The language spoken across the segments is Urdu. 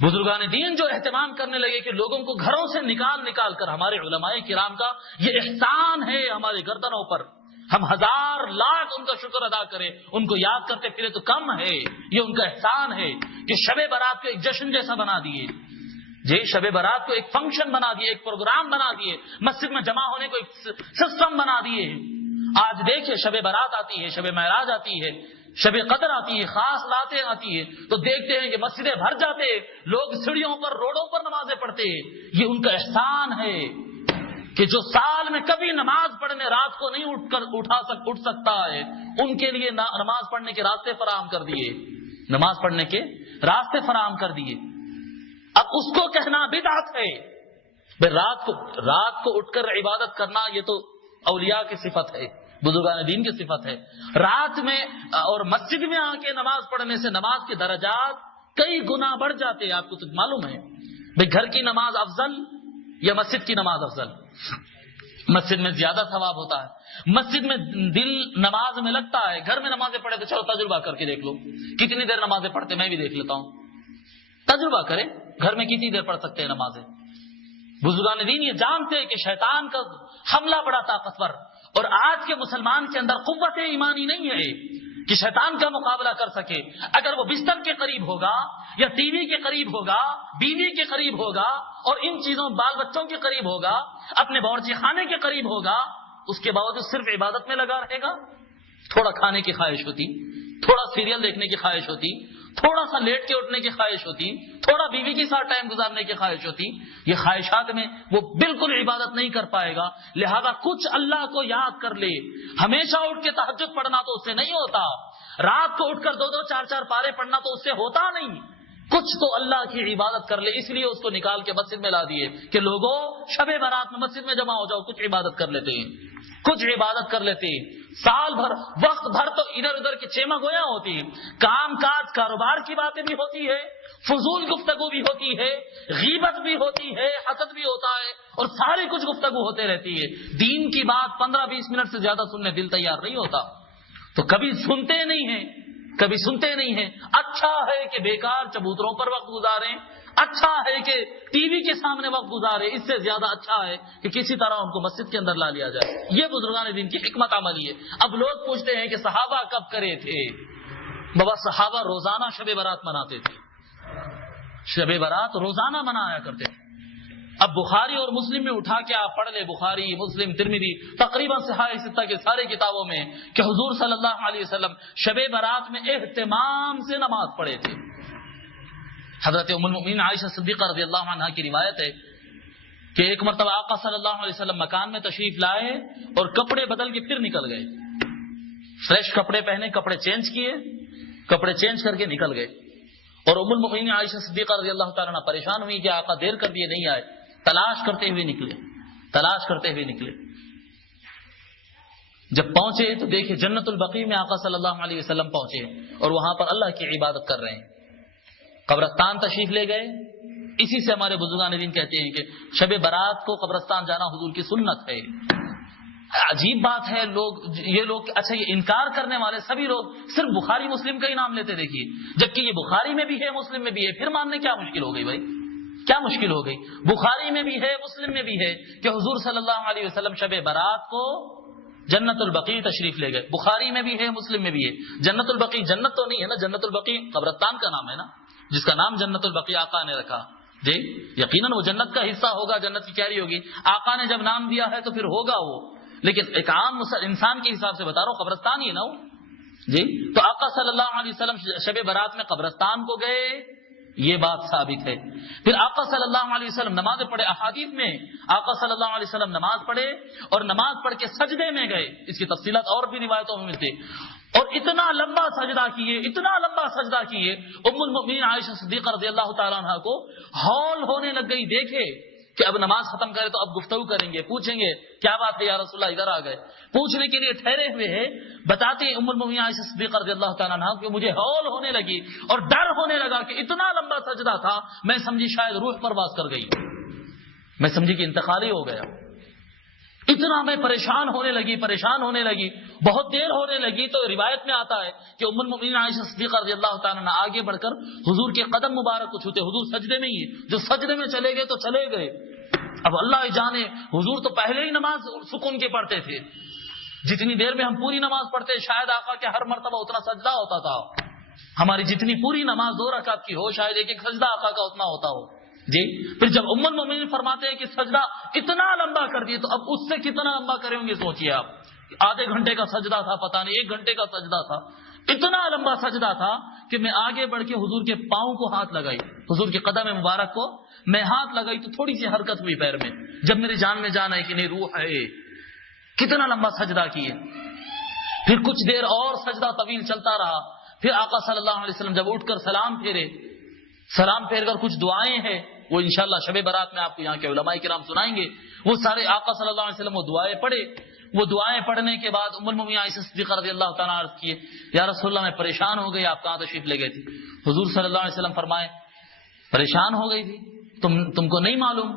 بزرگان دین جو اہتمام کرنے لگے کہ لوگوں کو گھروں سے نکال نکال کر، ہمارے علماء کرام کا یہ احسان ہے ہمارے گردنوں پر، ہم ہزار لاکھ ان کا شکر ادا کریں، ان کو یاد کرتے پھرے تو کم ہے، یہ ان کا احسان ہے کہ شب برات کو ایک جشن جیسا بنا دیے، جی شب برات کو ایک فنکشن بنا دیے، ایک پروگرام بنا دیے، مسجد میں جمع ہونے کو ایک سسٹم بنا دیے۔ آج دیکھیں شب برات آتی ہے، شب معراج آتی ہے، شب قدر آتی ہے، خاص راتیں آتی ہے، تو دیکھتے ہیں کہ مسجدیں بھر جاتے، لوگ سیڑھیوں پر روڈوں پر نمازیں پڑھتے ہیں۔ یہ ان کا احسان ہے کہ جو سال میں کبھی نماز پڑھنے رات کو نہیں اٹھ سکتا ہے، ان کے لیے نماز پڑھنے کے راستے فراہم کر دیے، نماز پڑھنے کے راستے فراہم کر دیے۔ اب اس کو کہنا بدعت ہے، رات کو اٹھ کر عبادت کرنا یہ تو اولیاء کی صفت ہے، بزرگان دین کی صفت ہے۔ رات میں اور مسجد میں آ کے نماز پڑھنے سے نماز کے درجات کئی گنا بڑھ جاتے ہیں، آپ کو تو معلوم ہے۔ بھئی گھر کی نماز افضل یا مسجد کی نماز افضل؟ مسجد میں زیادہ ثواب ہوتا ہے، مسجد میں دل نماز میں لگتا ہے۔ گھر میں نمازیں پڑھے تو چلو تجربہ کر کے دیکھ لو، کتنی دیر نمازیں پڑھتے میں بھی دیکھ لیتا ہوں، تجربہ کرے گھر میں کتنی دیر پڑھ سکتے ہیں نمازیں۔ بزرگان دین یہ جانتے ہیں کہ شیطان کا حملہ بڑا طاقتور، اور آج کے مسلمان کے اندر قوت ایمانی نہیں ہے کہ شیطان کا مقابلہ کر سکے۔ اگر وہ بستر کے قریب ہوگا یا ٹی وی کے قریب ہوگا، بیوی کے قریب ہوگا اور ان چیزوں بال بچوں کے قریب ہوگا، اپنے باورچی خانے کے قریب ہوگا، اس کے باوجود صرف عبادت میں لگا رہے گا، تھوڑا کھانے کی خواہش ہوتی، تھوڑا سیریل دیکھنے کی خواہش ہوتی، تھوڑا سا لیٹ کے اٹھنے کی خواہش ہوتی، تھوڑا بیوی کے ساتھ ٹائم گزارنے کی خواہش ہوتی، یہ خواہشات میں وہ بالکل عبادت نہیں کر پائے گا۔ لہذا کچھ اللہ کو یاد کر لے، ہمیشہ اٹھ کے تہجد پڑھنا تو اس سے نہیں ہوتا، رات کو اٹھ کر 2 4 پارے پڑھنا تو اس سے ہوتا نہیں، کچھ تو اللہ کی عبادت کر لے۔ اس لیے اس کو نکال کے مسجد میں لا دیے کہ لوگوں شب برات میں مسجد میں جمع ہو جاؤ، کچھ عبادت کر لیتے ہیں، کچھ عبادت کر لیتے ہیں۔ سال بھر وقت بھر تو ادھر ادھر کی چیما گویا ہوتی ہے، کام کاج کاروبار کی باتیں بھی ہوتی ہے، فضول گفتگو بھی ہوتی ہے، غیبت بھی ہوتی ہے، حسد بھی ہوتا ہے، اور ساری کچھ گفتگو ہوتے رہتی ہے۔ دین کی بات 15-20 منٹ سے زیادہ سننے دل تیار نہیں ہوتا، تو کبھی سنتے نہیں ہیں، کبھی سنتے نہیں ہیں۔ اچھا ہے کہ بیکار چبوتروں پر وقت گزاریں، اچھا ہے کہ ٹی وی کے سامنے وقت گزارے، اس سے زیادہ اچھا ہے کہ کسی طرح ان کو مسجد کے اندر لا لیا جائے۔ یہ بزرگان دین کی حکمت عملی ہے۔ اب لوگ پوچھتے ہیں کہ صحابہ کب کرے تھے؟ بابا صحابہ روزانہ شب برات مناتے تھے، شب برات روزانہ منایا کرتے تھے۔ اب بخاری اور مسلم میں اٹھا کے آپ پڑھ لیں، بخاری مسلم ترمذی تقریباً صحاح ستہ کے سارے کتابوں میں کہ حضور صلی اللہ علیہ وسلم شب برات میں اہتمام سے نماز پڑھے تھے۔ حضرت ام المؤمنین عائشہ صدیقہ رضی اللہ عنہا کی روایت ہے کہ ایک مرتبہ آقا صلی اللہ علیہ وسلم مکان میں تشریف لائے اور کپڑے بدل کے پھر نکل گئے، فریش کپڑے پہنے، کپڑے چینج کیے، کپڑے چینج کر کے نکل گئے، اور ام المؤمنین عائشہ صدیقہ رضی اللہ تعالیٰ عنہ پریشان ہوئی کہ آقا دیر کر دیے نہیں آئے، تلاش کرتے ہوئے نکلے۔ جب پہنچے تو دیکھے جنت البقیع میں آقا صلی اللہ علیہ وسلم پہنچے اور وہاں پر اللہ کی عبادت کر رہے ہیں، قبرستان تشریف لے گئے۔ اسی سے ہمارے بزرگان دین کہتے ہیں کہ شب برات کو قبرستان جانا حضور کی سنت ہے۔ عجیب بات ہے، یہ لوگ اچھا یہ انکار کرنے والے سبھی لوگ صرف بخاری مسلم کا ہی نام لیتے دیکھیے، جبکہ یہ بخاری میں بھی ہے مسلم میں بھی ہے، پھر ماننے کیا مشکل ہو گئی بھائی، کیا مشکل ہو گئی؟ بخاری میں بھی ہے مسلم میں بھی ہے کہ حضور صلی اللہ علیہ وسلم شب برات کو جنت البقیع تشریف لے گئے، بخاری میں بھی ہے مسلم میں بھی ہے۔ جنت البقیع جنت تو نہیں ہے نا، جنت البقیع قبرستان کا نام ہے نا، جس کا نام جنت البقیع آقا نے رکھا، جی یقیناً وہ جنت کا حصہ ہوگا، جنت کی کیاری ہوگی، آقا نے جب نام دیا ہے تو پھر ہوگا وہ، لیکن ایک عام انسان کے حساب سے بتا رہا ہوں قبرستان ہی ہے نا وہ، جی۔ تو آقا صلی اللہ علیہ وسلم شب برات میں قبرستان کو گئے، یہ بات ثابت ہے۔ پھر آقا صلی اللہ علیہ وسلم نماز پڑھے، احادیث میں آقا صلی اللہ علیہ وسلم نماز پڑھے اور نماز پڑھ کے سجدے میں گئے، اس کی تفصیلات اور بھی روایتوں میں ملتے، اور اتنا لمبا سجدہ کیے ام المؤمنین عائشہ صدیقہ رضی اللہ تعالیٰ عنہ کو ہول ہونے لگ گئی، دیکھے کہ اب نماز ختم کرے تو اب گفتگو کریں گے، پوچھیں گے کیا بات ہے یا رسول اللہ، ادھر آ گئے پوچھنے کے لیے ٹھہرے ہوئے ہیں۔ بتاتے ہیں ام المؤمنین عائشہ صدیقہ رضی اللہ تعالیٰ عنہ کہ مجھے ہول ہونے لگی اور ڈر ہونے لگا کہ اتنا لمبا سجدہ تھا، میں سمجھی شاید روح پرواز کر گئی، میں سمجھی کہ انتقال ہی ہو گیا۔ اتنا میں پریشان ہونے لگی، بہت دیر ہونے لگی. تو روایت میں آتا ہے کہ ام المؤمنین عائشہ صدیقہ رضی اللہ تعالیٰ عنہ آگے بڑھ کر حضور کے قدم مبارک کو چھوتے. حضور سجدے میں ہی ہے، جو سجدے میں چلے گئے تو چلے گئے. اب اللہ جانے، حضور تو پہلے ہی نماز سکون کے پڑھتے تھے. جتنی دیر میں ہم پوری نماز پڑھتے شاید آقا کے ہر مرتبہ اتنا سجدہ ہوتا تھا. ہماری جتنی پوری نماز 2 رکعت کی ہو شاید ایک سجدہ آقا کا اتنا ہوتا ہو. جی پھر جب ام المؤمنین فرماتے ہیں کہ سجدہ اتنا لمبا کر دیے تو اب اس سے کتنا لمبا کریں گے سوچیے آپ. آدھے گھنٹے کا سجدہ تھا، پتہ نہیں 1 گھنٹے کا سجدہ تھا. اتنا لمبا سجدہ تھا کہ میں آگے بڑھ کے حضور کے پاؤں کو ہاتھ لگائی، حضور کے قدم مبارک کو میں ہاتھ لگائی تو تھوڑی سی حرکت ہوئی پیر میں. جب میری جان میں جان ہے کہ نہیں روح ہے، کتنا لمبا سجدہ کیے. پھر کچھ دیر اور سجدہ طویل چلتا رہا. پھر آقا صلی اللہ علیہ وسلم جب اٹھ کر سلام پھیر کر کچھ دعائیں ہیں وہ انشاءاللہ شب برات میں آپ کو یہاں کے علماء کرام سنائیں گے. وہ سارے آقا صلی اللہ علیہ وسلم وہ دعائیں پڑھے. وہ دعائیں پڑھنے کے بعد ام المؤمنین عائشہ صدیقہ رضی اللہ تعالیٰ عنہ عرض کیے یا رسول اللہ میں پریشان ہو گئی، آپ کہاں تشریف لے گئے تھے؟ حضور صلی اللہ علیہ وسلم فرمائے پریشان ہو گئی تھی؟ تم کو نہیں معلوم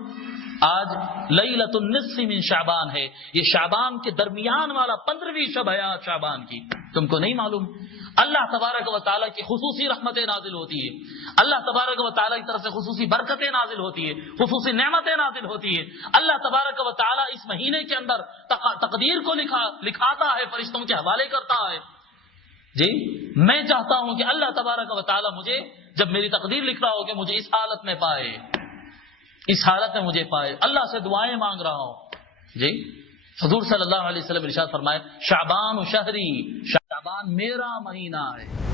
آج لیلۃ النصف من شعبان ہے، یہ شعبان کے درمیان والا 15ویں شب ہے آج شعبان کی. تم کو نہیں معلوم اللہ تبارک و تعالیٰ کی خصوصی رحمتیں نازل ہوتی ہے، اللہ تبارک و تعالیٰ کی طرف سے خصوصی برکتیں نازل ہوتی ہے، خصوصی نعمتیں نازل ہوتی ہے. اللہ تبارک و تعالیٰ اس مہینے کے اندر تقدیر کو لکھاتا ہے، فرشتوں کے حوالے کرتا ہے. جی میں چاہتا ہوں کہ اللہ تبارک و تعالیٰ مجھے جب میری تقدیر لکھ رہا ہو کہ مجھے اس حالت میں پائے، اس حالت میں مجھے پائے. اللہ سے دعائیں مانگ رہا ہوں. جی حضور صلی اللہ علیہ وسلم ارشاد فرمائے شعبان و شہری، شعبان میرا مہینہ ہے.